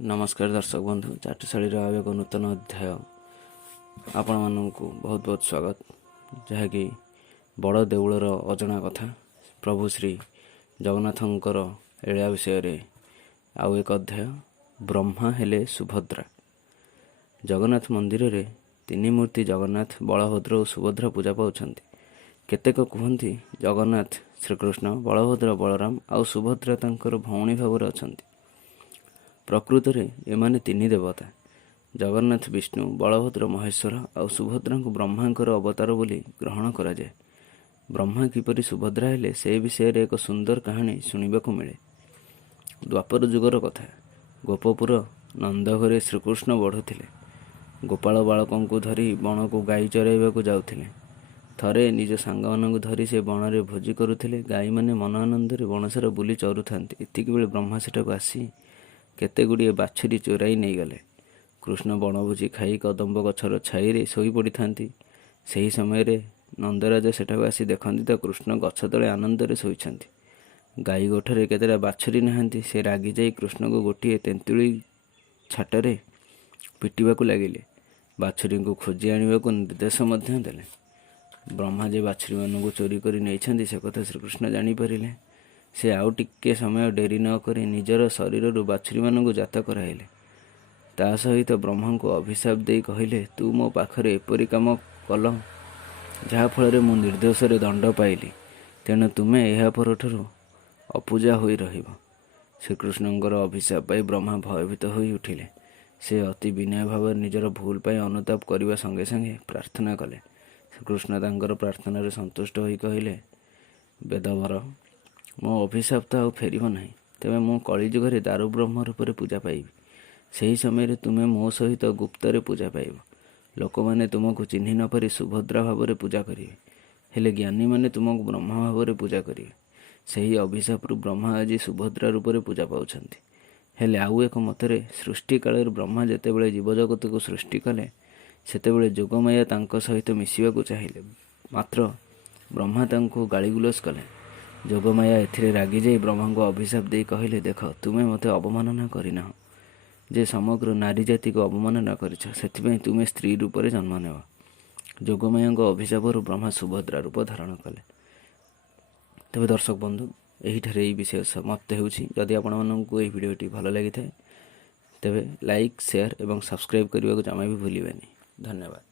नमस्कार दर्शक बंधु, चाटशाळीर आव एक नूतन अध्याय आपण मानू बहुत बहुत स्वागत। जहाँकि बड़ देउलर अजଣା कथा प्रभु श्री जगन्नाथंकर एलिया विषय आउ एक अध्याय। ब्रह्मा हेले सुभद्रा। जगन्नाथ मंदिर रे तीन मूर्ति जगन्नाथ, बलभद्र और सुभद्रा पूजा पाउछन्ति। केतेक कहन्ति जगन्नाथ श्रीकृष्ण, बलभद्र बलराम आउ सुभद्रा तांकर भौणी भाव अछन्ति। प्रकृत में एमाने तीन देवता, जगन्नाथ विष्णु, बलभद्र महेश्वर आउ सुभद्रा को ब्रह्मांकर अवतार बोली ग्रहण करा जाए। ब्रह्मा किपरि सुभद्रा हेले से विषय एक सुंदर कहानी शुणा मिले। द्वापर जुगर कथा। गोपपुर नंदघरे श्रीकृष्ण बढ़ुले। गोपाल बालकों को धरी बण को गाई चराइबा जाउथिले। थरे निज सांग मानू धरी से बण में भोजी करुथिले। गाई माने मन आनंद बणसार बुली चरुथांती। एतिक बेले ब्रह्मा सेठाକୁ आसी केते गुड़िए बाछुरी चोराई नहीं गले। कृष्ण बणभोजी खाई कदम्ब गछर छाई शोई पड़ी था। से ही समय रे नंदराज सेठाକୁ आसी देखती तो कृष्ण गछ तले आनंद शोइछन्ति। गाई गोठरे केतेटा बाछुरी नहांती। से रागी जाई कृष्ण को गोटे तेंतुली छाटरे पिटिबाकू लागिले। बाछुरी को खोजी आनिबाकू निर्देश मध्य देले। ब्रह्मा जे बाछुरी मानू चोरी करी नैछन्ति से कथा श्रीकृष्ण जानी परिले। से आउ टिके समय डेरी न करी निजर शरीर बाछुरी मानू जात कराइले। ता सहित ब्रह्मा को अभिशाप दे कहले, तू मो पाखरे एपरी काम कल जहा फल मु निर्दोष दंड पाइली। तेणु तुमे यह परठू अपूजा होई रहिबो। श्रीकृष्णଙ୍କର अभिशाप पाई ब्रह्मा भयभीत होई उठिले। से अति विनय भाव निजर भूल पाई अनुताप करने संगे संगे प्रार्थना कले। श्रीकृष्ण तांकर प्रार्थना संतुष्ट होई कहले, वेदवर, मो अभिशाप तो आउ फेर ना। तेज मु कलिजुगे दारु ब्रह्म रूप से पूजा पाइबी। से समय तुम्हें मो सहित गुप्तर पूजा पाइब। लोक मैंने तुमको चिन्ह न पारि सुभद्रा भाव में पूजा करेंगे, हेले ज्ञानी मैंने तुमको ब्रह्मा भाव में पूजा करेंगे। से ही अभिशाप ब्रह्मा आज सुभद्रा रूप से पूजा पाउछन्ति। हेले आउ एक मतरे सृष्टि काल ब्रह्मा जितेबाला जीवजगत को सृष्टि कले सेतेबाला जोगमाया तांको सहित मिसिबाकू चाहिए। मात्र ब्रह्मा तांको गालीगुलस कले। जोगमाया एथिरे रागी जाई ब्रह्मा को अभिशाप दे कहले, देख तुम्हें मते अवमानना करना जे समग्र नारी जाति को अवमानना करिछ, सेथिपई तुम्हें स्त्री रूप से जन्म नेब। जोगमाया अभिशाप ब्रह्मा सुभद्रा रूप धारण कले। तेज दर्शक बंधु, यही विषय समाप्त होउछि। जदि आपण माननकु एही भिडियोटी भल लागि थाए तेबे लाइक, शेयर एवं सब्सक्राइब करने को जमा भी भूलिबेनी। धन्यवाद।